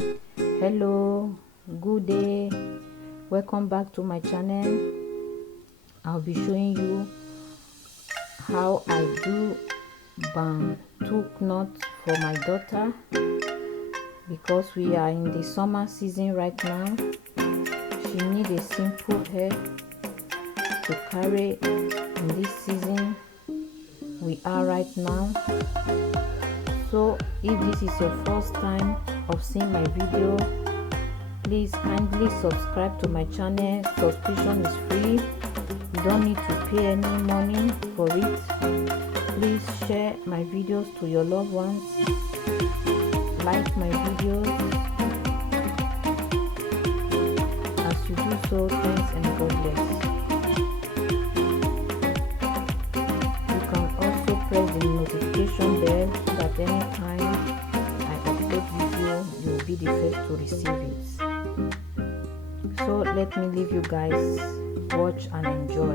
Hello, good day, welcome back to my channel. I'll be showing you how I do Bantu knots for my daughter, because we are in the summer season right now. She needs a simple hair to carry in this season we are right now. So if this is your first time of seeing my video, please kindly subscribe to my channel. Subscription is free, you don't need to pay any money for it. Please share my videos to your loved ones, like my videos. As you do so, thanks and God bless. You can also press the notification bell so that anytime I upload video, you will be the first to receive it. So let me leave you guys watch and enjoy.